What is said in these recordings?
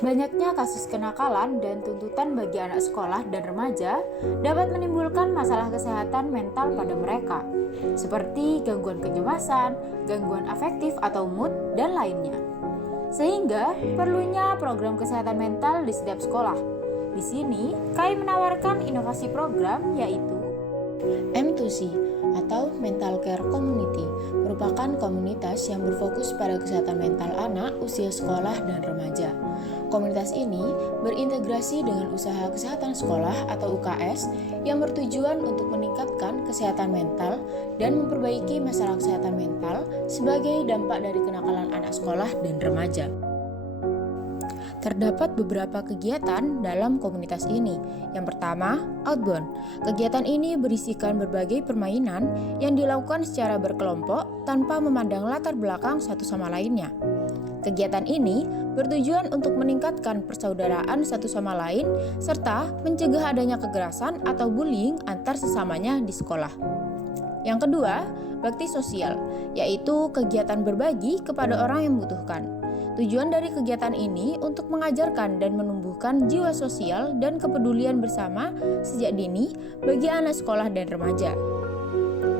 Banyaknya kasus kenakalan dan tuntutan bagi anak sekolah dan remaja dapat menimbulkan masalah kesehatan mental pada mereka, seperti gangguan kecemasan, gangguan afektif atau mood, dan lainnya. Sehingga perlunya program kesehatan mental di setiap sekolah. Di sini, KAI menawarkan inovasi program yaitu M2C atau Mental Care Community, merupakan komunitas yang berfokus pada kesehatan mental anak usia sekolah dan remaja. Komunitas ini berintegrasi dengan usaha kesehatan sekolah atau UKS yang bertujuan untuk meningkatkan kesehatan mental dan memperbaiki masalah kesehatan mental sebagai dampak dari kenakalan anak sekolah dan remaja. Terdapat beberapa kegiatan dalam komunitas ini. Yang pertama, outbound. Kegiatan ini berisikan berbagai permainan yang dilakukan secara berkelompok tanpa memandang latar belakang satu sama lainnya. Kegiatan ini bertujuan untuk meningkatkan persaudaraan satu sama lain serta mencegah adanya kekerasan atau bullying antar sesamanya di sekolah. Yang kedua, bakti sosial, yaitu kegiatan berbagi kepada orang yang membutuhkan. Tujuan dari kegiatan ini untuk mengajarkan dan menumbuhkan jiwa sosial dan kepedulian bersama sejak dini bagi anak sekolah dan remaja.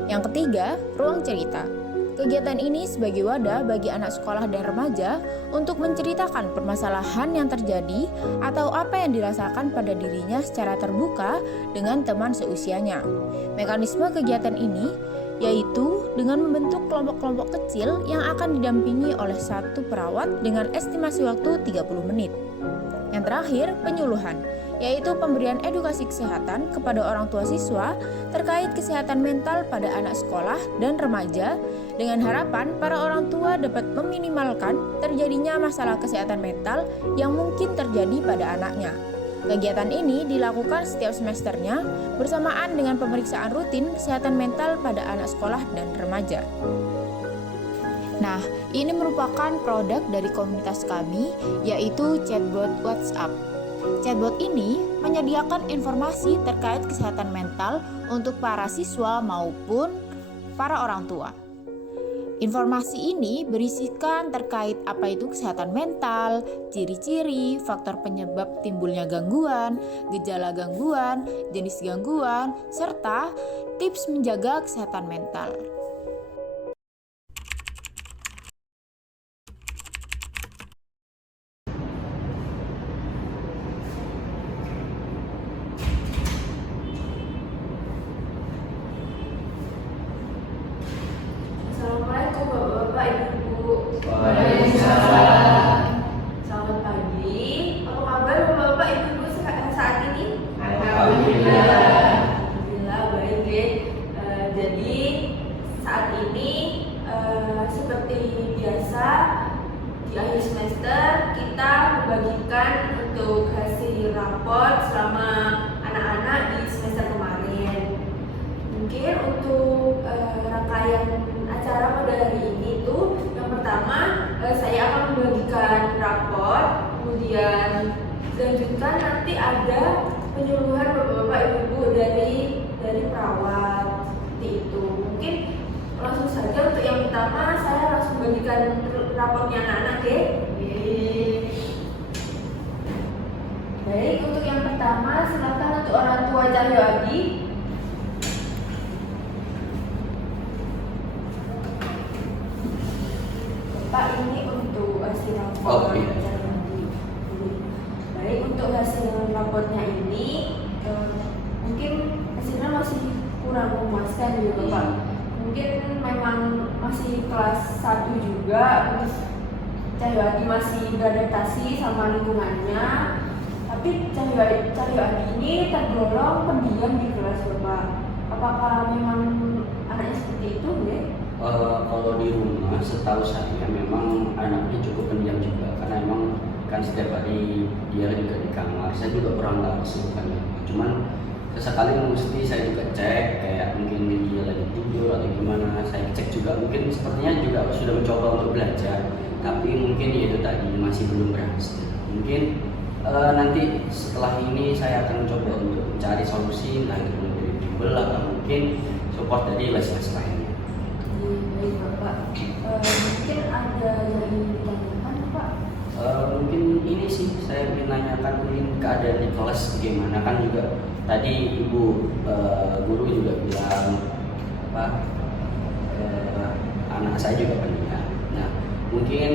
Yang ketiga, ruang cerita. Kegiatan ini sebagai wadah bagi anak sekolah dan remaja untuk menceritakan permasalahan yang terjadi atau apa yang dirasakan pada dirinya secara terbuka dengan teman seusianya. Mekanisme kegiatan ini yaitu dengan membentuk kelompok-kelompok kecil yang akan didampingi oleh satu perawat dengan estimasi waktu 30 menit. Yang terakhir, penyuluhan, yaitu pemberian edukasi kesehatan kepada orang tua siswa terkait kesehatan mental pada anak sekolah dan remaja dengan harapan para orang tua dapat meminimalkan terjadinya masalah kesehatan mental yang mungkin terjadi pada anaknya. Kegiatan ini dilakukan setiap semesternya bersamaan dengan pemeriksaan rutin kesehatan mental pada anak sekolah dan remaja. Nah, ini merupakan produk dari komunitas kami, yaitu chatbot WhatsApp. Chatbot ini menyediakan informasi terkait kesehatan mental untuk para siswa maupun para orang tua. Informasi ini berisikan terkait apa itu kesehatan mental, ciri-ciri, faktor penyebab timbulnya gangguan, gejala gangguan, jenis gangguan, serta tips menjaga kesehatan mental. Assalamualaikum Bapak-Bapak, Ibu-Ibu. Waalaikumsalam. Selamat pagi. Apa kabar Bapak-Bapak, Ibu-Ibu saat ini? Alhamdulillah. Alhamdulillah baik deh. Jadi saat ini seperti biasa di akhir semester kita membagikan untuk hasil raport selama anak-anak di semester kemarin. Mungkin untuk rangkaian acara pada hari ini tuh yang pertama saya akan membagikan raport, kemudian selanjutnya nanti ada penyuluhan Bapak-bapak Ibu-ibu dari perawat seperti itu. Mungkin langsung saja untuk yang pertama saya langsung bagikan raportnya anak-anak ya. Baik, untuk yang pertama silakan untuk orang tua Cahyo Adi. Pak, ini untuk hasil rapor. Baik, untuk hasil raportnya ini mungkin hasilnya masih kurang memuaskan gitu Pak. Mungkin memang masih kelas 1 juga, terus Cahyo Adi masih beradaptasi sama lingkungannya. Tapi Cahyo Adi ini tergolong pendiam di kelas Bapak. Apakah memang anaknya seperti itu ya? Kalau di rumah setahu saya memang anaknya cukup pendiam juga karena emang kan setiap hari dia juga di kamar. Saya juga kurang tahu kesibukannya. Cuman sesekali mesti saya juga cek kayak mungkin dia lagi tidur atau gimana. Saya cek juga mungkin sepertinya juga sudah mencoba untuk belajar, tapi mungkin ya itu tadi masih belum berhasil. Mungkin nanti setelah ini saya akan mencoba untuk mencari solusi entah itu dari bimbel atau mungkin support dari les-les lainnya. Baik Bapak, mungkin ada yang ingin ditanyakan Pak? Mungkin ini sih saya ingin nanyakan keadaan di kelas bagaimana, kan juga tadi ibu guru juga bilang apa anak saya juga pendiam. Nah, mungkin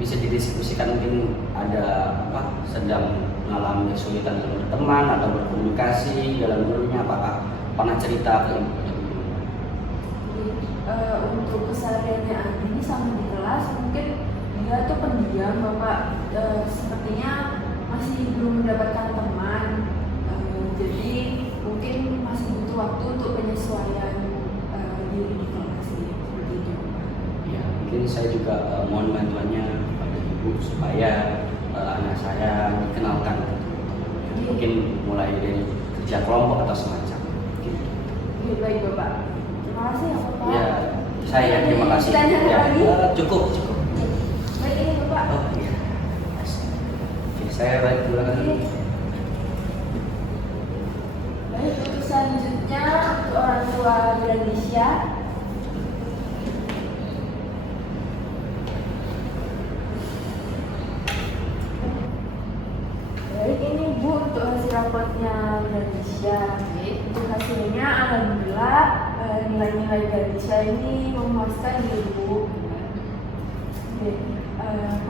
bisa didiskusikan, mungkin ada apa sedang mengalami kesulitan dalam berteman atau berkomunikasi dalam gurunya, apakah pernah cerita ke ibu? Untuk kesehariannya Andi sama di kelas, mungkin dia tuh pendiam Bapak, sepertinya masih belum mendapatkan teman, jadi mungkin masih butuh waktu untuk penyesuaian diri di kelas seperti itu. Ya, mungkin saya juga mohon bantuannya kepada ibu supaya anak saya dikenalkan ke teman-teman. Mungkin mulai dari kerja kelompok atau semacam. Gitu. Baik Bapak, terima kasih ya Bapak. Ya, saya terima kasih. Tanya Ya, lagi? cukup. Baik ini Bapak. Oh iya. Oke, saya balik dulu lagi. Baik, untuk selanjutnya untuk orang tua Indonesia. Baik, ini Bu untuk hasil rapotnya Indonesia. Untuk hasilnya alhamdulillah nilai-nilai Indonesia ini memuaskan di Ibu.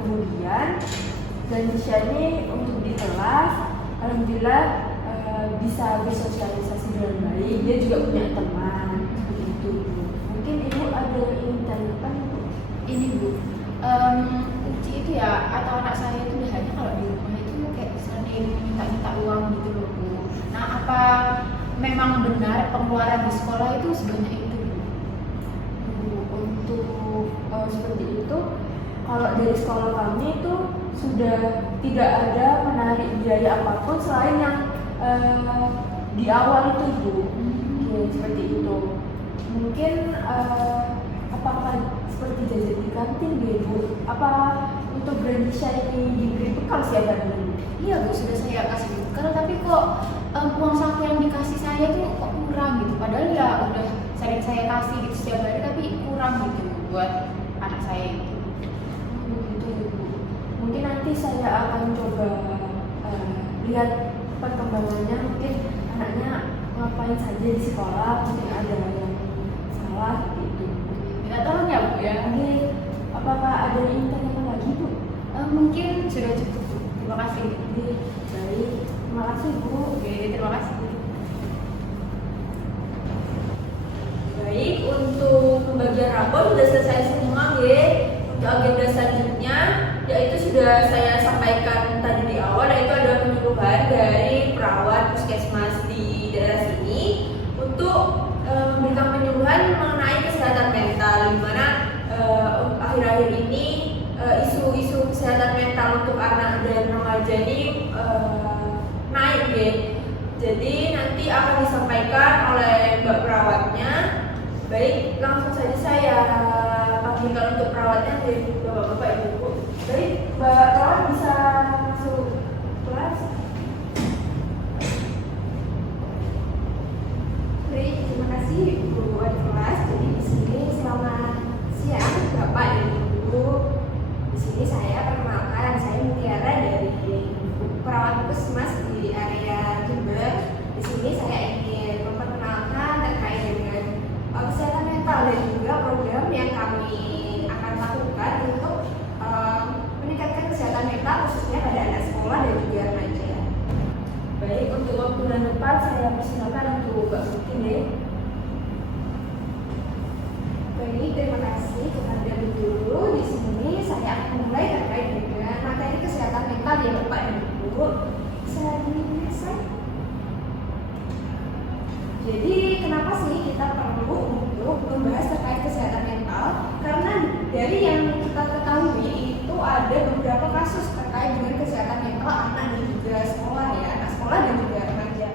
Kemudian Indonesia ini untuk di kelas alhamdulillah bisa bersosialisasi dengan baik, dia juga punya teman begitu Bu. Mungkin Ibu ada yang ingin tanyakan Bu? Ini Bu, Uci itu ya atau anak saya itu hanya kalau di rumah itu kayak sering minta uang gitu loh Bu. Nah, apa memang benar pengeluaran di sekolah itu sebanyak itu Bu? Untuk seperti itu, kalau dari sekolah kami itu sudah tidak ada menarik biaya apapun selain yang di awal itu Bu. Oke, seperti itu. Mungkin apakah seperti jajan di kantin Bu? Apa untuk Indonesia ini diberi bekal siapa dulu? Iya Bu, sudah saya kasih bekal, tapi kok uang saku yang dikasih saya tuh kok kurang gitu. Padahal ya udah sering saya kasih gitu setiap hari, tapi kurang gitu buat anak saya itu. Begitu ya Bu. Mungkin nanti saya akan coba lihat perkembangannya, mungkin anaknya ngapain saja di sekolah, mungkin ada yang salah gitu. Minta tolong ya Bu ya. Oke, apakah ada yang ingin tanyakan lagi Bu? Mungkin sudah cukup Bu. Terima kasih. Oke, baik. Terima kasih Bu. Oke, terima kasih. Baik, untuk pembagian rapor sudah selesai semua, Ge. Untuk agenda selanjutnya, yaitu sudah saya sampaikan tadi di awal, yaitu ada penyuluhan dari perawat puskesmas di daerah sini untuk memberikan penyuluhan mengenai kesehatan mental, di mana akhir-akhir ini isu-isu kesehatan mental untuk anak dan remaja ini naik, Ge. Jadi nanti akan disampaikan oleh Mbak perawatnya. Baik, langsung saja saya panggilkan untuk perawatnya dari Bapak-bapak Ibu. Baik, Mbak perawat bisa masuk kelas. Baik, terima kasih Bu Wali kelas. Jadi di sini selamat siang Bapak dan Ibu. Di sini saya perkenalkan, saya Mutiara dari perawat puskesmas di area Jember. Di sini saya ingin memperkenalkan terkait dengan kesehatan mental dan juga program yang kami akan lakukan untuk meningkatkan kesehatan mental khususnya pada anak sekolah dan juga remaja. Baik, untuk waktu dan tempat saya persilakan untuk Mbak Muti, deh. Baik, terima kasih kepada Bu Guru. Di sini saya akan mulai terkait dengan materi kesehatan mental ya Bapak dan Ibu. Bisa dimulai. Jadi kenapa sih kita perlu untuk membahas terkait kesehatan mental? Karena dari yang kita ketahui itu ada beberapa kasus terkait dengan kesehatan mental anak dan juga sekolah ya, anak sekolah dan juga remaja.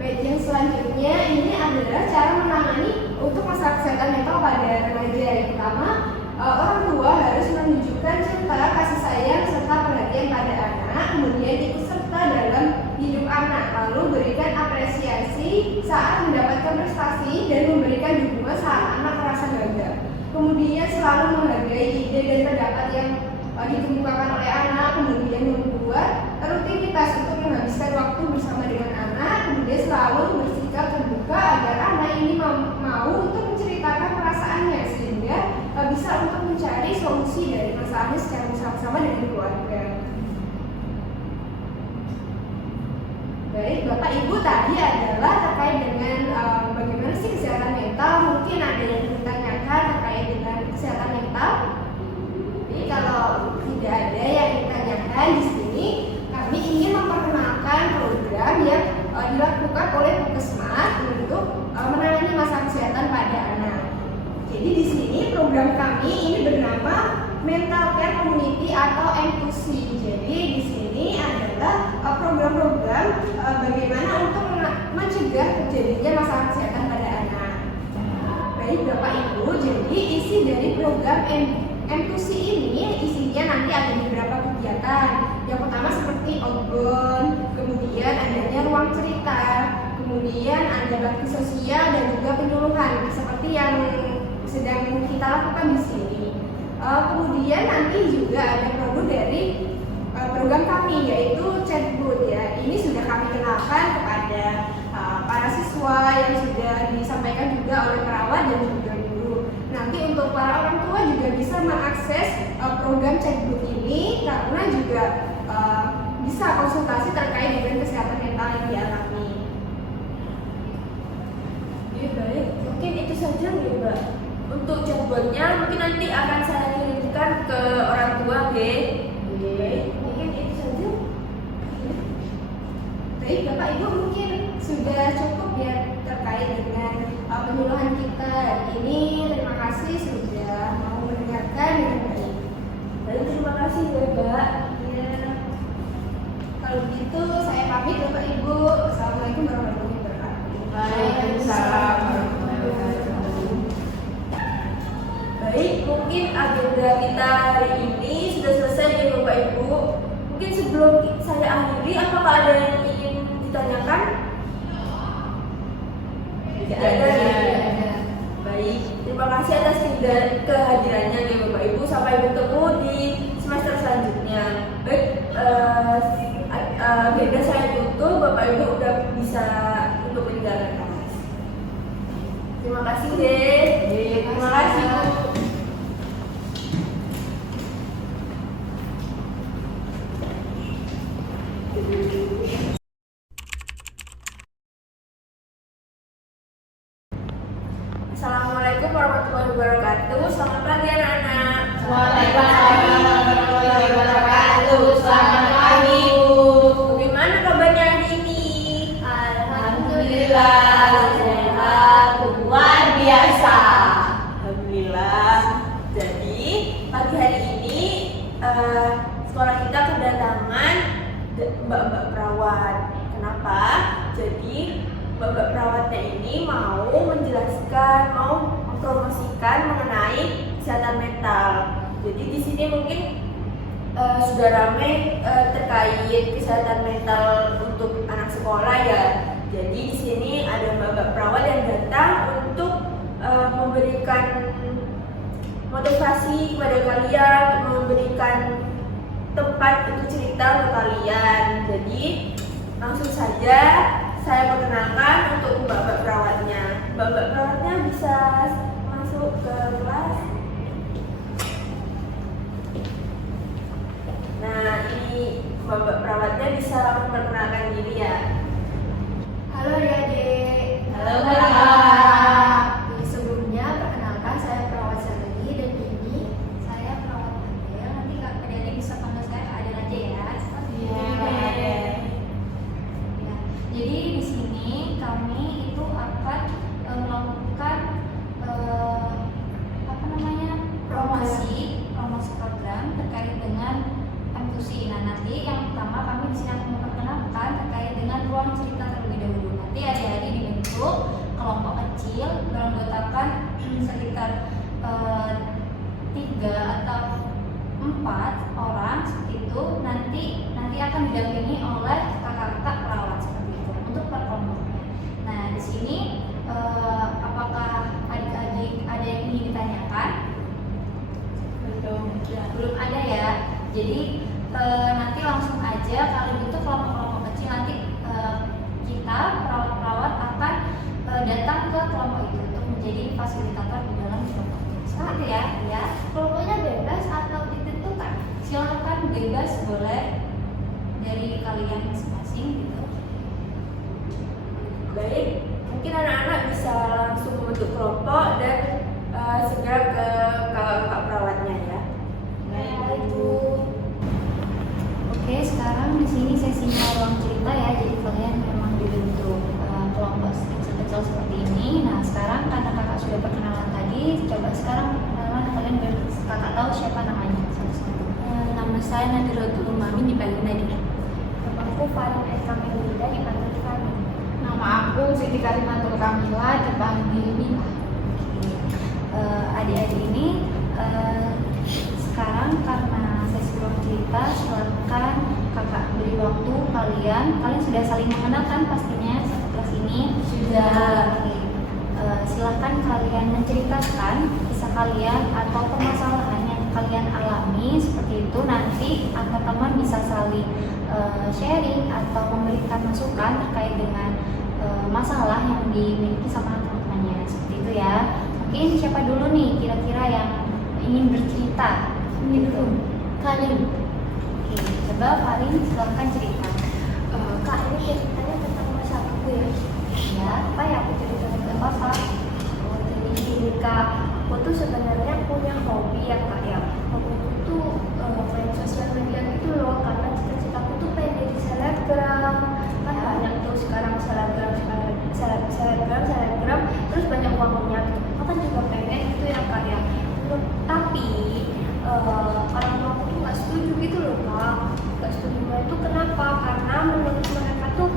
Baik, yang selanjutnya ini adalah cara menangani untuk masalah kesehatan mental pada remaja. Yang pertama, orang tua harus menunjukkan serta kasih sayang serta perhatian pada anak, kemudian ikut serta dalam hidup anak, lalu berikan apresiasi saat mendapatkan prestasi dan memberikan dukungan saat anak merasa gagal. Kemudian selalu menghargai ide dan pendapat yang dikemukakan oleh anak, kemudian membuat rutinitas untuk menghabiskan waktu bersama dengan anak, kemudian selalu bersikap terbuka agar anak ini mau untuk menceritakan perasaannya sehingga bisa untuk mencari solusi dari masalahnya secara bersama-sama dengan keluarga. Baik, Bapak Ibu, tadi adalah terkait dengan bagaimana sih kesehatan mental. Mungkin ada yang ditanyakan terkait dengan kesehatan mental. Jadi kalau tidak ada yang ditanyakan di sini, kami ingin memperkenalkan program yang dilakukan oleh Puskesmas untuk menangani masalah kesehatan pada anak. Jadi di sini program kami ini bernama Mental Care Community atau M2C. Jadi di sini adalah program-program bagaimana untuk mencegah terjadinya masalah kesehatan pada anak. Baik Bapak Ibu, jadi isi dari program M2C ini isinya nanti ada beberapa kegiatan. Yang pertama seperti outbound, kemudian adanya ruang cerita, kemudian ada bakti sosial dan juga penyuluhan seperti yang sedang kita lakukan di sini. Kemudian nanti juga ada produk dari program kami yaitu chatbot ya. Ini sudah kami kenalkan kepada para siswa yang sudah disampaikan juga oleh perawat dan juga guru. Nanti untuk para orang tua juga bisa mengakses program chatbot ini karena juga bisa konsultasi terkait dengan kesehatan mental yang dialami. Ya, baik, mungkin itu saja ya Mbak. Untuk chatbotnya mungkin nanti akan saya kirimkan ke orang tua, baik, mungkin itu saja. Baik Bapak Ibu, mungkin sudah cukup ya terkait dengan penyuluhan kita ini. Terima kasih sudah mau mendengarkan dengan baik. Baik, terima kasih ya Mbak. Ya. Kalau begitu saya pamit Bapak Ibu. Assalamualaikum warahmatullahi wabarakatuh. Waalaikumsalam warahmatullahi wabarakatuh. Baik, mungkin agenda kita hari ini sudah selesai ya Bapak Ibu. Mungkin sebelum saya akhiri, apakah ada yang ingin ditanyakan? Tidak ada. Baik, terima kasih atas kehadirannya ya Bapak Ibu. Sampai bertemu di semester selanjutnya. Baik, agenda saya tutup. Bapak Ibu udah bisa untuk meninggalkan kelas. Terima kasih deh. Terima kasih Bu. Assalamualaikum warahmatullahi wabarakatuh. Selamat pagi anak-anak. Waalaikumsalam warahmatullahi wabarakatuh. Selamat pagi, Bu. Bagaimana kabarnya hari ini? Alhamdulillah sehat luar biasa. Alhamdulillah. Jadi pagi hari ini sekolah kita kedatangan mbak-mbak perawat. Kenapa? Jadi mbak-mbak perawatnya ini mau menjelaskan, mau mempromosikan mengenai kesehatan mental. Jadi di sini mungkin sudah ramai terkait kesehatan mental untuk anak sekolah ya. Jadi di sini ada mbak-mbak perawat yang datang untuk memberikan motivasi kepada kalian, memberikan tempat untuk cerita untuk kalian. Jadi langsung saja saya perkenalkan untuk mbak-mbak perawatnya. Mbak-mbak perawatnya bisa masuk ke kelas. Nah, ini mbak-mbak perawatnya bisa memperkenalkan diri ya. Halo adik-adik. Halo, Kakak. Sebelumnya perkenalkan saya perawat Sarani dan ini saya perawat Adel. Nanti Kak Adel bisa panggil saya Adel aja ya. Iya, Ya. Jadi di sini kami itu akan melakukan promosi program terkait dengan M2C. Nah, nanti yang pertama kami di sini akan memperkenalkan terkait dengan ruang cerita terlebih dahulu. Nanti adik-adik dibentuk kelompok kecil beranggotakan sekitar 3 atau 4 orang seperti itu. Nanti akan didampingi oleh kakak-kakak perawat seperti itu untuk per kelompoknya. Nah, di sini apakah adik-adik ada yang ingin ditanyakan? belum ada ya. Jadi nanti langsung aja kalau gitu kelompok-kelompok kecil nanti kita perawat-perawat akan datang ke kelompok itu untuk menjadi fasilitator di dalam kelompok itu. Seperti itu ya, ya. Kelompoknya bebas atau ditentukan? Silakan bebas, boleh dari kalian masing-masing gitu. Baik, mungkin anak-anak bisa langsung membentuk kelompok dan segera ke kakak perawatnya ya. Baik, Bu. Oke, sekarang di sini sesinya ruang cerita ya. Jadi kalian memang dibentuk kelompok kecil-kecil seperti ini. Nah, sekarang karena kakak sudah perkenalan tadi, coba sekarang perkenalan kalian biar kakak tahu siapa namanya. Nama saya Nadiratul Umami, dipanggil Nadira. Nama aku Farin Eka Melinda, dipanggil Farin. Nama aku Siti Karimatul Kamila, dipanggil Mina. Adik-adik ini sekarang karena sesi ruang cerita, silakan kakak beri waktu kalian sudah saling mengenal kan pastinya satu kelas ini Sudah. Oke. Silakan kalian menceritakan kisah kalian atau permasalahan yang kalian alami seperti itu, nanti antar teman bisa saling sharing atau memberikan masukan terkait dengan masalah yang dimiliki sama teman-temannya seperti itu ya. Mungkin siapa dulu nih kira-kira yang ingin bercerita? Gitu. Kalian. Oke, coba Farin silakan cerita. Kak, ini ceritanya tentang masalahku ya. Ya, Apa ya aku cerita tentang apa? Oh, jadi gini Kak, aku tuh sebenarnya punya hobi ya Kak ya. Hobiku tuh main sosial media gitu loh, karena cita-citaku tuh pengen jadi selebgram. Kan banyak tuh sekarang selebgram, terus banyak uangnya gitu. Aku kan juga pengen gitu ya Kak ya. Tapi orang tua aku tuh nggak setuju gitu loh Kak. Nggak setujunya itu kenapa? Karena menurut mereka tuh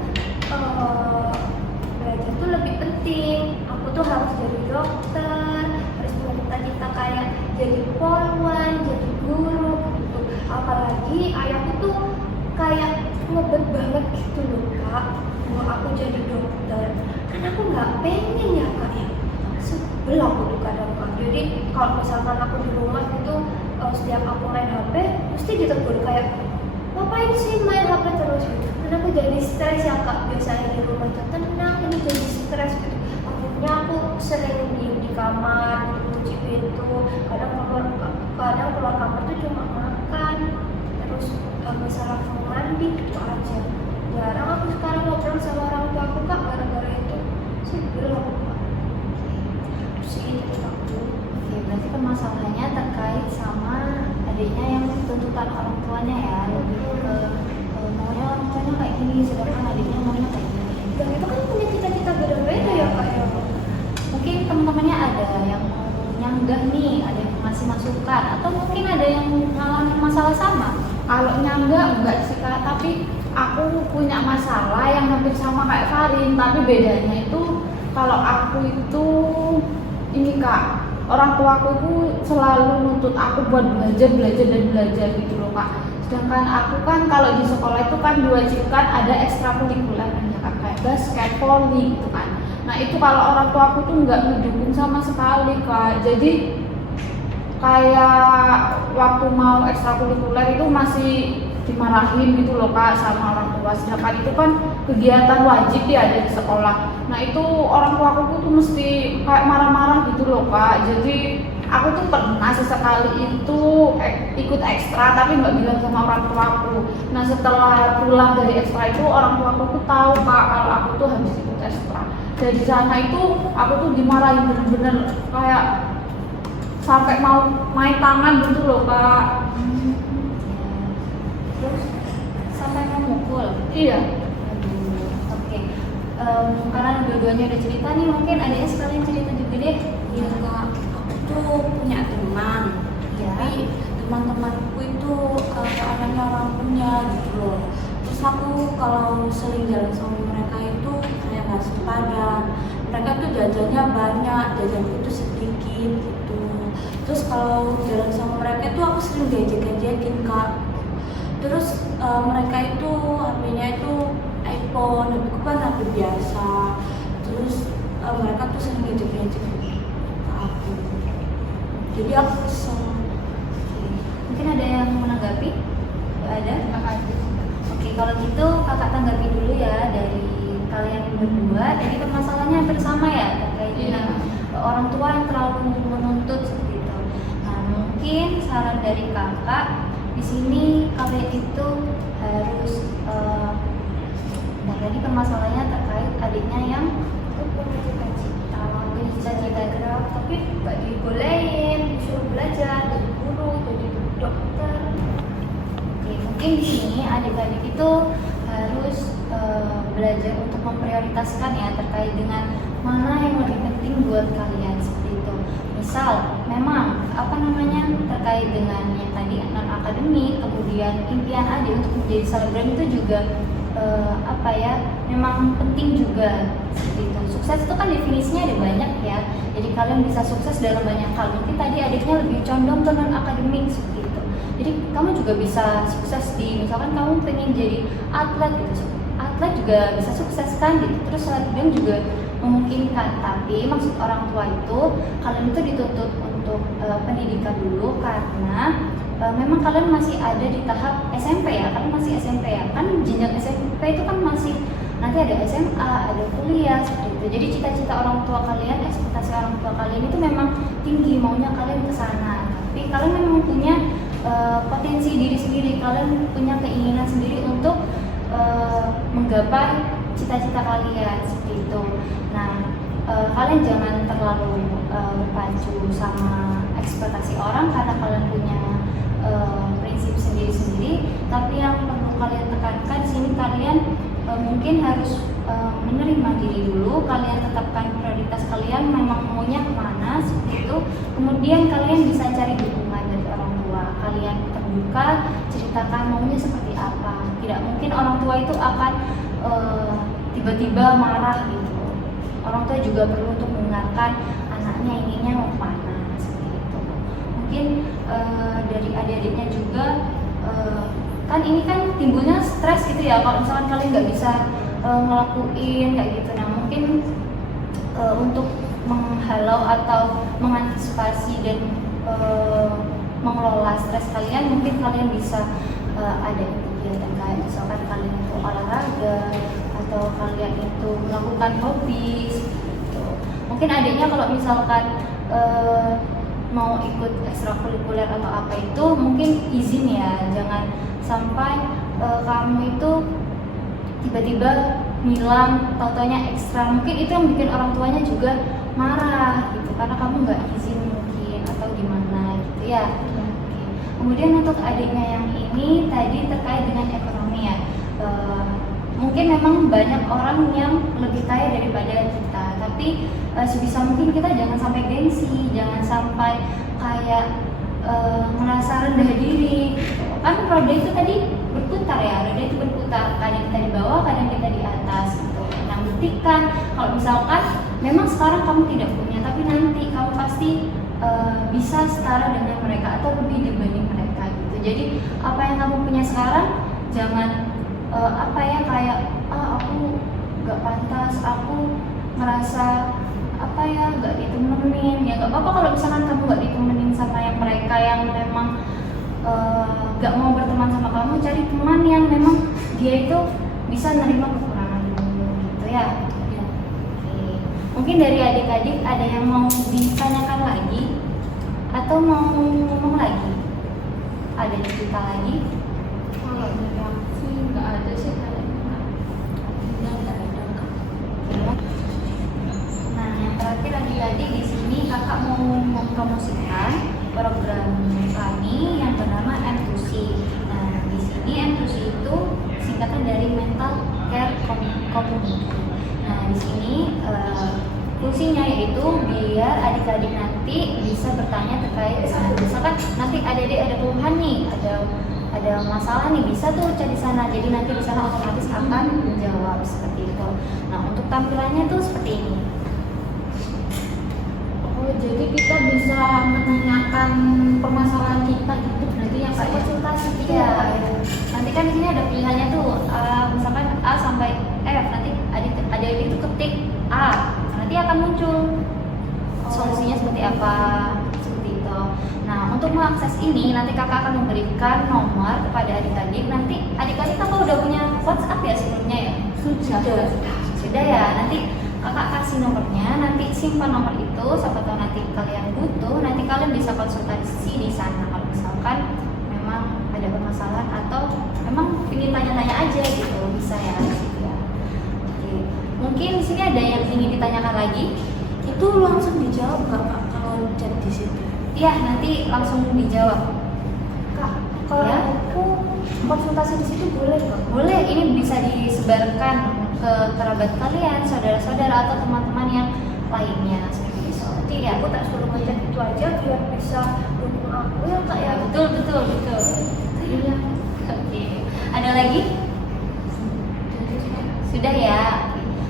belajar tuh lebih penting. Aku tuh harus jadi dokter, harus punya cita-cita kayak jadi polwan, jadi guru gitu. Apalagi ayahku tuh kayak ngebet banget gitu loh Kak, mau aku jadi dokter. Kan aku nggak pengen ya Kak ya. Sebel aku tuh kadang Kak. Jadi kalau misalkan aku di rumah gitu, setiap aku main HP mesti ditegur kayak, ngapain sih main HP terus gitu. Dan aku jadi stres ya Kak. Biasanya di rumah tuh tenang, ini jadi stres gitu. Akhirnya aku sering diem di kamar, kunci pintu. Kadang keluar kamar tuh cuma makan, terus misalnya mau mandi gitu aja. Jarang aku sekarang ngobrol sama orang tua aku Kak, gara-gara itu. Sebel aku Kak. Sih aku. Oke, berarti permasalahannya terkait sama adiknya yang tuntutan orang tuanya ya, lebih ke maunya orang tuanya kayak gini, sedangkan adiknya maunya kayak gini. Dan itu kan punya cita-cita beda-beda ya Kak ya. Mungkin teman-temannya ada yang mau nyanggah nih, ada yang ngasih masukan, atau mungkin ada yang mengalami masalah sama. Kalau nyanggah enggak sih Kak, tapi aku punya masalah yang hampir sama kayak Farin, tapi bedanya itu kalau aku itu ini Kak, orang tuaku itu selalu nuntut aku buat belajar gitu loh Kak. Sedangkan aku kan kalau di sekolah itu kan diwajibkan ada ekstrakurikuler kan ya Kak, kayak basket, volley gitu kan. Nah itu kalau orang tuaku tuh nggak ngedukung sama sekali Kak. Jadi kayak waktu mau ekstrakurikuler itu masih dimarahin gitu loh Kak sama orang tua. Sedangkan itu kan kegiatan wajib ya ada di sekolah. Nah itu orang tua aku tuh mesti kayak marah-marah gitu loh Kak. Jadi aku tuh pernah sesekali itu ikut ekstra tapi nggak bilang sama orang tua aku. Nah setelah pulang dari ekstra itu orang tua aku tuh tahu Kak kalau aku tuh habis ikut ekstra. Dari sana itu aku tuh dimarahin bener-bener kayak sampai mau main tangan gitu loh Kak. Terus sampai mau mukul. Iya. Oke. Karena dua-duanya udah cerita nih, mungkin adanya sekalian cerita juga deh. Iya Kak, aku tuh punya teman, Ya. tapi teman-temanku itu orangnya orang punya gitu loh. Terus aku kalau sering jalan sama mereka itu kayak nggak sepadan. Mereka tuh jajannya banyak, jajanku itu sedikit gitu. Terus kalau jalan sama mereka itu aku sering diajak-ajakin Kak. Terus mereka itu HP-nya itu iPhone, tapi aku kan HP biasa. Terus mereka tuh sering ngejek-ngejek ke aku. Jadi aku kesel. Mungkin ada menanggapi? Nggak ada? Oke, kalau gitu kakak tanggapi dulu ya dari kalian berdua. Jadi permasalahannya hampir sama ya terkait dengan orang tua yang terlalu menuntut seperti itu. Nah, mungkin saran dari kakak di sini kalian itu harus tadi permasalahannya terkait adiknya yang punya cita-cita gerak tapi nggak dibolehin, disuruh belajar jadi guru, jadi dokter. Oke, mungkin di sini adik-adik itu harus belajar untuk memprioritaskan ya terkait dengan mana yang lebih penting buat kalian seperti itu. Misal, memang terkait dengan yang tadi non akademik, kemudian impian adik untuk menjadi selebgram itu juga memang penting juga seperti itu. Sukses itu kan definisinya ada banyak ya. Jadi kalian bisa sukses dalam banyak hal. Mungkin tadi adiknya lebih condong ke non akademik seperti itu. Jadi kamu juga bisa sukses di misalkan kamu pengen jadi atlet gitu. Atlet juga bisa sukses kan gitu. Terus selebgram juga memungkinkan. Tapi maksud orang tua itu kalian itu dituntut untuk pendidikan dulu karena memang kalian masih ada di tahap SMP ya, kalian masih SMP ya, kan jenjang SMP itu kan masih nanti ada SMA, ada kuliah seperti itu. Jadi cita-cita orang tua kalian, ekspektasi orang tua kalian itu memang tinggi, maunya kalian ke sana. Tapi kalian memang punya potensi diri sendiri, kalian punya keinginan sendiri untuk menggapai cita-cita kalian seperti itu. Nah, kalian jangan terlalu berpacu sama ekspektasi orang karena kalian punya prinsip sendiri-sendiri, tapi yang perlu kalian tekankan di sini kalian mungkin harus menerima diri dulu, kalian tetapkan prioritas kalian memang maunya kemana seperti itu, kemudian kalian bisa cari dukungan dari orang tua, kalian terbuka, ceritakan maunya seperti apa. Tidak mungkin orang tua itu akan tiba-tiba marah gitu. Orang tua juga perlu untuk mendengarkan anaknya inginnya mau kemana seperti itu. Mungkin dari adik-adiknya juga kan ini kan timbulnya stres gitu ya kalau misalkan kalian nggak bisa ngelakuin kayak gitu. Nah mungkin untuk menghalau atau mengantisipasi dan mengelola stres kalian, mungkin kalian bisa ada kegiatan kayak misalkan kalian itu olahraga atau kalian itu melakukan hobi gitu. Mungkin adiknya kalau misalkan mau ikut ekstrakurikuler atau apa itu mungkin izin ya, jangan sampai kamu itu tiba-tiba hilang, tau-taunya ekstra. Mungkin itu yang bikin orang tuanya juga marah gitu karena kamu nggak izin mungkin atau gimana gitu ya. Kemudian untuk adiknya yang ini tadi terkait dengan ekonomi ya, mungkin memang banyak orang yang lebih kaya daripada kita, tapi sebisa mungkin kita jangan sampai gengsi, jangan sampai kayak merasa rendah diri gitu. Kan roda itu tadi berputar ya, roda itu berputar, kadang kita di bawah, kadang kita di atas gitu. Nah buktikan kalau misalkan memang sekarang kamu tidak punya, tapi nanti kamu pasti bisa setara dengan mereka atau lebih dibanding mereka gitu. Jadi apa yang kamu punya sekarang jangan aku nggak pantas, aku merasa nggak ditemenin. Ya nggak apa-apa kalau misalkan kamu nggak ditemenin sama yang mereka yang memang nggak mau berteman sama kamu. Cari teman yang memang dia itu bisa nerima kekurangan gitu ya. Oke. Mungkin dari adik-adik ada yang mau ditanyakan lagi atau mau ngomong lagi? Ada cerita lagi? Kalau dari aku sih nggak ada sih kayaknya. Nah, yang terakhir adik-adik di sini kakak mau mempromosikan program kami yang bernama M2C. Nah, di sini M2C itu singkatan dari Mental Care Community. Nah, di sini fungsinya yaitu biar adik-adik nanti bisa bertanya terkait dengan misalkan nanti adik-adik ada keluhan nih, ada masalah nih, bisa tuh cari sana. Jadi nanti di sana otomatis akan menjawab seperti itu. Nah, untuk tampilannya tuh seperti ini. Oh, jadi kita bisa menanyakan permasalahan kita gitu berarti yang kayak Konsultasi ya. Nanti kan di sini ada pilihannya tuh, misalkan A sampai F. Nanti adik-adik itu ketik A, nanti akan muncul solusinya seperti apa, seperti itu. Nah, untuk untuk mengakses ini nanti kakak akan memberikan nomor kepada adik-adik. Nanti adik-adik kakak udah punya WhatsApp ya sebelumnya ya? Sudah ya, nanti kakak kasih nomornya, nanti simpan nomor itu, siapa tahu nanti kalian butuh, nanti kalian bisa konsultasi di sana kalau misalkan memang ada permasalahan atau memang ingin tanya-tanya aja gitu, bisa ya di situ ya. Oke. Mungkin di sini ada yang ingin ditanyakan lagi? Itu langsung dijawab nggak Kak kalau chat di situ? Iya, nanti langsung dijawab. Kak, kalau Ya. aku konsultasi di situ boleh nggak? Boleh, ini bisa disebarkan ke kerabat kalian, saudara-saudara atau teman-teman yang lainnya seperti itu. Nanti ya, Aku tak suruh ngechat itu aja biar bisa dukung aku ya Kak ya. betul. Iya. Oke. Ada lagi? Sudah ya.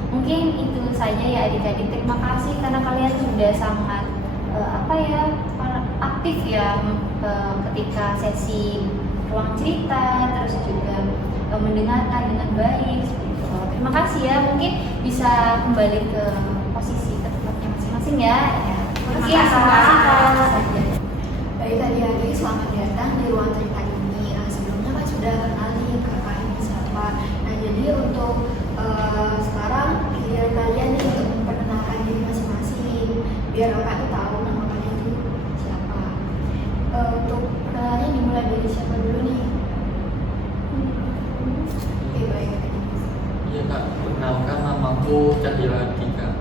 Mungkin itu saja ya adik-adik. Terima kasih karena kalian sudah sangat aktif ya ketika sesi ruang cerita, terus juga mendengarkan dengan baik. Seperti itu. Terima kasih ya. Mungkin bisa kembali ke posisi ke tempatnya masing-masing ya. Terima Mungkin kasih, terima kasih Kak. Kak. Baik adik-adik, selamat datang di ruang cerita ini. Sebelumnya kan sudah kenalin kakak ini siapa. Nah jadi untuk sekarang giliran kalian nih untuk memperkenalkan diri masing-masing, biar kakak tuh tahu nama kalian itu siapa. Untuk perkenalannya dimulai dari siapa dulu nih? Oke baik. Iya Kak, perkenalkan namaku Cahyo Adi Kak.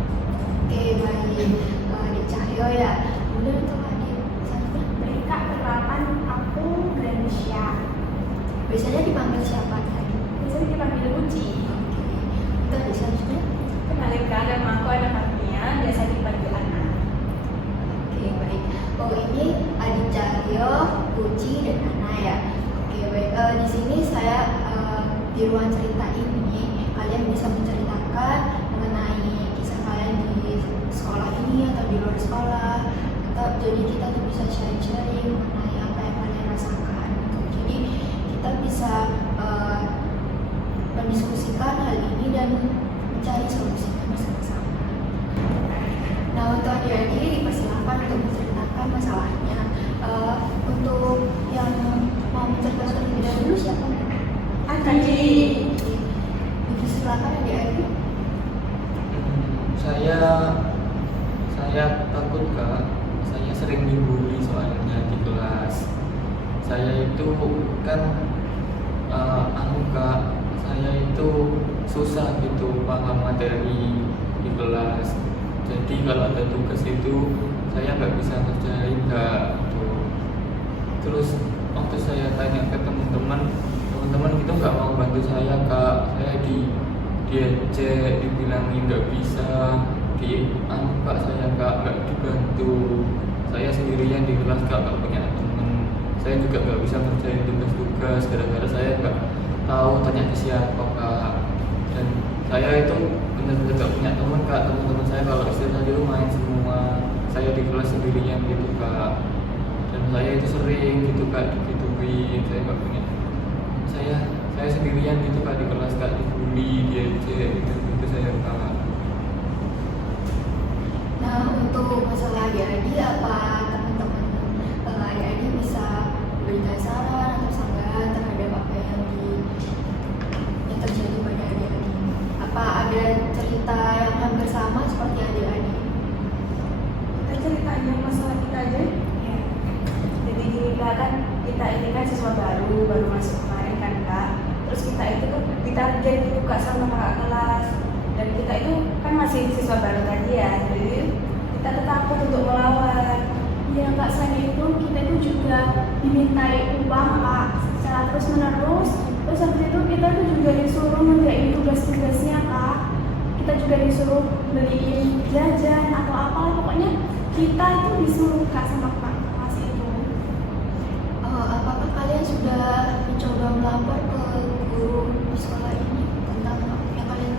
Oke baik. Adik Cahyo ya. Kemudian untuk adik siapa? Baik Kak, perkenalkan aku Granisha. Biasanya dipanggil siapa tadi? Biasanya dipanggil Uci. Itu adik selanjutnya. Kenalin Kak, nama aku Ana Karnia, biasa dipanggil Ana. Oke baik. Oh ini Adi Cahyo, Uci dan Ana ya. Oke baik. Di sini saya di ruang cerita ini kalian bisa menceritakan mengenai kisah kalian di sekolah ini atau di luar sekolah. Atau jadi kita tuh bisa sharing-sharing mengenai apa yang kalian rasakan. Jadi kita bisa mendiskusikan hal ini dan mencari solusinya bersama-sama. Nah untuk adik-adik dipersilakan untuk menceritakan masalahnya. Untuk yang mau menceritakan terlebih dahulu siapa? Adi. Dipersilakan adik-adik. Saya takut Kak. Saya sering dibully soalnya di kelas. Saya itu kan Kak, saya itu susah gitu paham materi di kelas. Jadi kalau ada tugas itu saya nggak bisa ngerjain Kak. Gitu. Terus waktu saya tanya ke teman-teman itu nggak mau bantu saya Kak. Saya diejek, dibilangin nggak bisa, Kak saya Kak nggak dibantu. Saya sendirian di kelas Kak, nggak punya teman. Saya juga nggak bisa ngerjain tugas-tugas gara-gara saya nggak tahu tanya ke siapa Kak. Dan saya itu benar-benar nggak punya teman Kak. Teman-teman saya kalau istirahat di rumah main semua. Saya di kelas sendirian gitu Kak. Dan saya itu sering gitu Kak digituin. Saya nggak punya. Saya sendirian gitu Kak di kelas Kak, dibully, diejek gitu saya Kak. Nah untuk masalah adik-adik apa teman-teman adik-adik bisa berikan saran atau sanggahan terhadap apa yang terjadi pada adik-adik? Apa ada cerita yang hampir sama seperti adik-adik? Kita ceritain yang masalah kita aja. Ya. Jadi gini Kak, kan kita ini kan siswa baru masuk kemarin kan Kak. Terus kita itu tuh ditarget gitu Kak sama kakak kelas. Dan kita itu kan masih siswa baru tadi ya. Jadi kita tuh takut untuk melawan. Ya Kak, selain itu kita itu juga dimintai uang Kak secara terus menerus. Terus habis itu kita tuh juga disuruh ngerjain tugas-tugasnya Kak. Kita juga disuruh beliin jajan atau apa, pokoknya kita itu disuruh Kak sama Kak kelas itu. Apakah kalian sudah mencoba melapor ke guru di sekolah ini tentang apa yang kalian?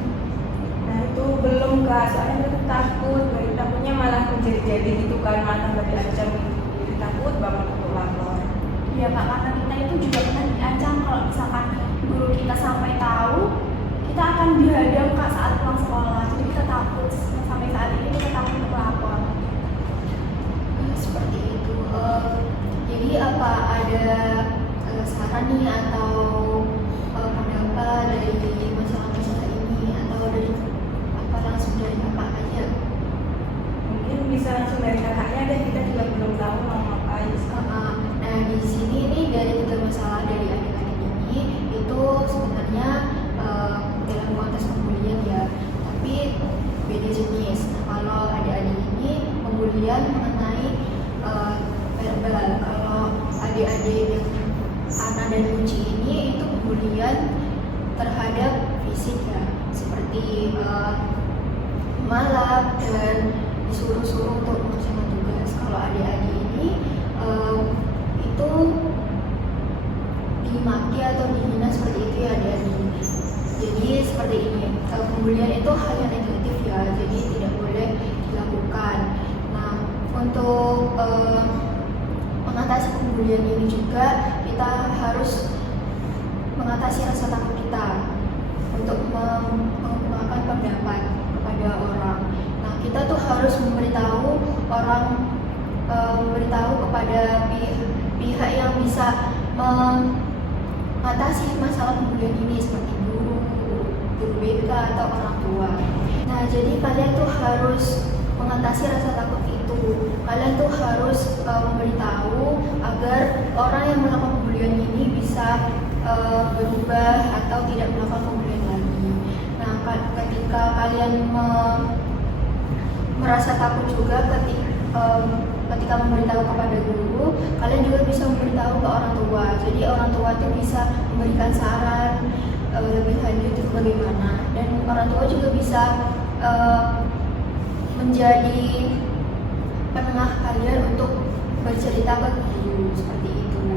Nah itu belum Kak, soalnya kita takut. Takutnya malah menjadi gitu kan, malah tambah diancam gitu. Jadi takut banget untuk lapor. Ya Kak, karena kita itu juga pernah diancam kalau misalkan guru kita sampai tahu, kita akan dihadang Kak saat pulang sekolah. Jadi kita takut, sampai saat ini kita takut untuk lapor. Seperti itu. Jadi apa ada saran nih atau pendapat dari masalah-masalah ini, atau dari apa langsung dari kakak aja? Mungkin bisa langsung dari kakaknya deh, kita juga belum tahu mau ngapain. Nah di sini nih dari 3 masalah dari adik-adik ini itu sebenarnya dalam konteks pembulian ya, tapi beda jenis. Nah, kalau adik-adik ini pembulian mengenai verbal, kalau adik-adik Ana dan Uci ini itu pembulian terhadap fisik ya, seperti malap dan disuruh-suruh untuk mengerjakan tugas. Kalau adik-adik ini itu dimaki atau dihina seperti itu ya adik-adik. Jadi seperti ini, pembulian itu hal yang negatif ya, jadi tidak boleh dilakukan. Nah, untuk mengatasi pembulian ini juga kita harus mengatasi rasa takut kita untuk mengungkapkan pendapat kepada orang. Nah, kita tuh harus memberitahu kepada pihak yang bisa mengatasi masalah pembulian ini seperti guru BK atau orang tua. Nah, jadi kalian tuh harus mengatasi rasa takut itu. Kalian tuh harus memberitahu agar orang yang melakukan pembulian ini bisa berubah atau tidak melakukan pembulian lagi. Nah, ketika kalian merasa takut juga ketika memberitahu kepada guru, kalian juga bisa memberitahu ke orang tua. Jadi orang tua itu bisa memberikan saran lebih lanjut itu bagaimana, dan orang tua juga bisa menjadi penengah kalian untuk bercerita ke guru seperti itu.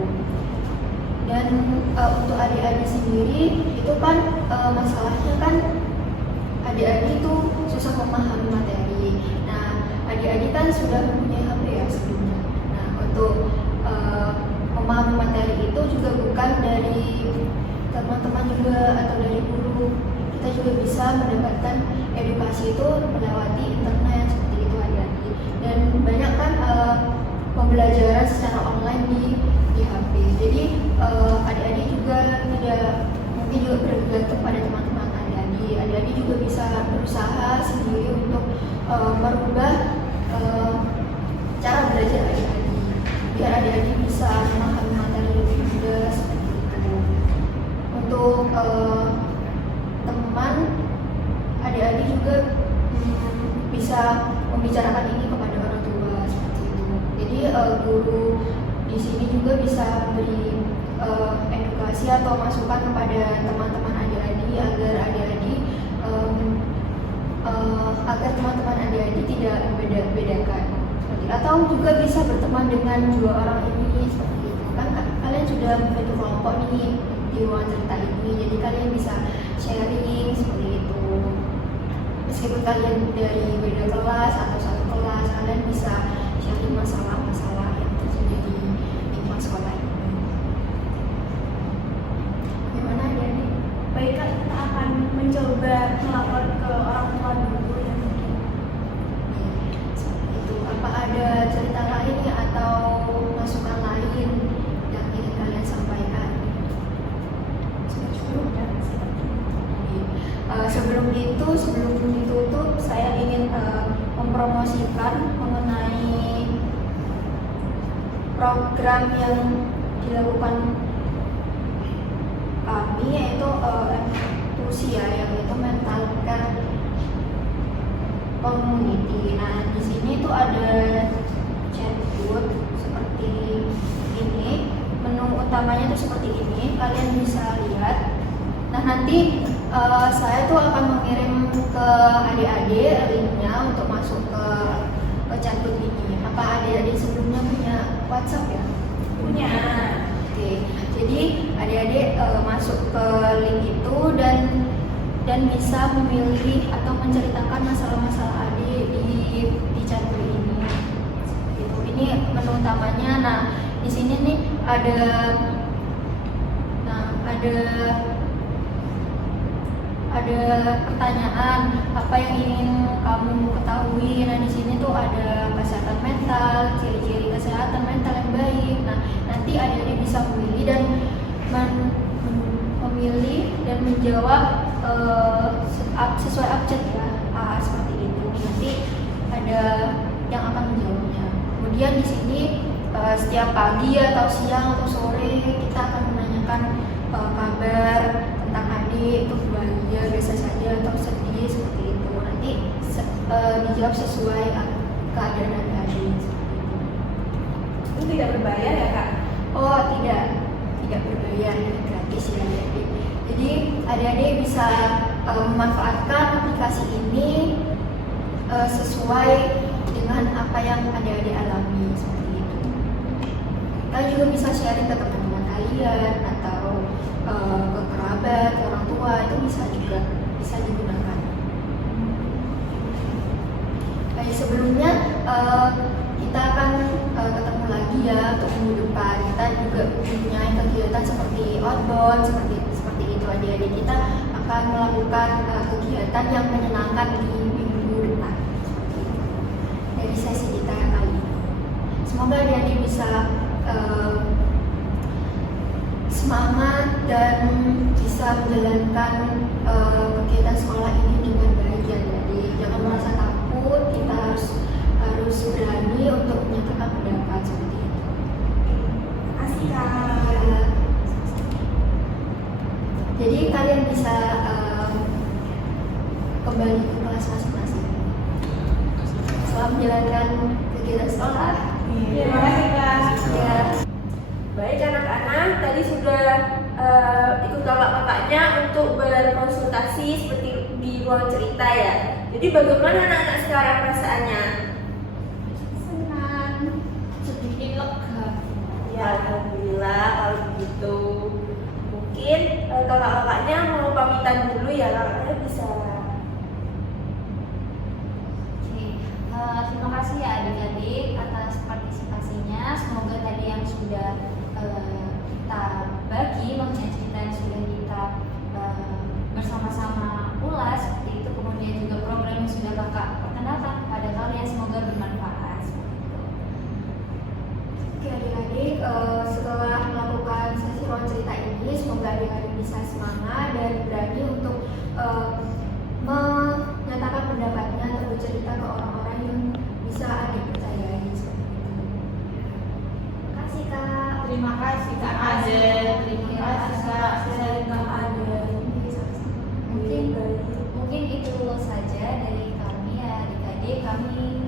Dan untuk adik-adik sendiri itu kan masalahnya kan adik-adik itu susah memahami materi. Nah, adik-adik kan sudah mempunyai HP ya sebelumnya. Nah, untuk memahami materi itu juga bukan dari teman-teman juga atau dari guru. Kita juga bisa mendapatkan edukasi itu melewati internet seperti itu adik-adik. Dan banyak kan pembelajaran secara online di HP. Jadi adik-adik juga mungkin juga bergantung pada teman-teman adik-adik. Adik-adik juga bisa berusaha sendiri untuk merubah cara belajar adik-adik biar adik-adik bisa memahami materi lebih mudah seperti itu. Untuk teman adik-adik juga bisa membicarakan ini kepada orang tua seperti itu. Jadi guru di sini juga bisa memberi edukasi atau masukan kepada teman-teman adik-adik agar teman-teman adik-adik tidak membedakan seperti, atau juga bisa berteman dengan 2 orang ini seperti itu. Kan kalian sudah membentuk kelompok nih di ruang cerita ini, jadi kalian bisa sharing seperti itu. Meskipun kalian dari beda kelas atau satu kelas, kalian bisa sharing masalah-masalah yang terjadi di lingkungan sekolah ini. Gimana Dani? Baik, Kak, kita akan mencoba melapor ke orang tua dulu ya mungkin. Seperti itu. Apa ada cerita lain ya atau masukan lain yang ingin kalian sampaikan? Sebelum ditutup, saya ingin mempromosikan mengenai program yang dilakukan kami, yaitu usia yang itu mental care community. Nah, di sini tuh ada chatbot seperti ini. Menu utamanya tuh seperti ini, kalian bisa lihat. Nah, nanti saya tuh akan mengirim ke adik-adik linknya untuk masuk ke chatbot ini. Apa adik-adik sebelumnya punya WhatsApp ya? Punya. Oke, jadi adik-adik masuk ke link itu dan bisa memilih atau menceritakan masalah-masalah adik di chatbot ini. Gitu. Ini menu utamanya. Nah, di sini nih ada pertanyaan apa yang ingin kamu ketahui. Nah, di sini tuh ada kesehatan mental, ciri-ciri kesehatan mental yang baik. Nah, nanti menjawab sesuai abjad ya, seperti itu. Nanti ada yang akan menjawabnya. Kemudian di sini setiap pagi atau siang atau sore kita akan menanyakan kabar tentang adik, itu bahagia, biasa saja atau sedih seperti itu. Nanti dijawab sesuai keadaan adik-adik. Itu tidak berbayar ya Kak? Oh tidak berbayar, gratis ya adik. Jadi adik-adik bisa memanfaatkan aplikasi ini sesuai dengan apa yang adik-adik alami seperti itu. Kita juga bisa sharing ke teman-teman kalian atau ke kerabat, orang tua, itu bisa digunakan. Baik, sebelumnya kita akan ketemu lagi ya untuk minggu depan. Kita juga punya kegiatan seperti outbound, seperti itu adik-adik. Kita akan melakukan kegiatan yang menyenangkan di minggu depan. Dari sesi kita kali ini. Semoga adik-adik bisa semangat dan bisa menjalankan kegiatan sekolah ini dengan baik ya adik. Jangan merasa takut, kita harus berani untuk menyatakan pendapat seperti itu. Asik Kak. Jadi kalian bisa kembali ke kelas masing-masing. Selamat menjalankan kegiatan sekolah. Terima kasih Kak. Ya. Baik anak-anak, tadi sudah ikut kakak-kakaknya untuk berkonsultasi seperti di ruang cerita ya. Jadi bagaimana anak-anak sekarang perasaannya? Senang, sedikit lega. Ya alhamdulillah kalau begitu. Mungkin kakak-kakaknya mau pamitan dulu ya, kakaknya bisa. Oke, terima kasih ya adik-adik atas partisipasinya. Semoga tadi yang sudah kita bagi, maksudnya cerita yang sudah kita bersama-sama ulas seperti itu, kemudian juga program yang sudah kakak perkenalkan kepada kalian, semoga bermanfaat. Oke adik-adik, setelah melakukan sesi ruang cerita ini, semoga adik-adik bisa semangat dan berani untuk menyatakan pendapatnya atau bercerita ke orang-orang yang bisa adik percayai seperti itu. Terima kasih Kak. Terima kasih Kak Ade. Terima kasih Kak Sering Kak Ade. Mungkin itu saja dari kami ya adik-adik. Kami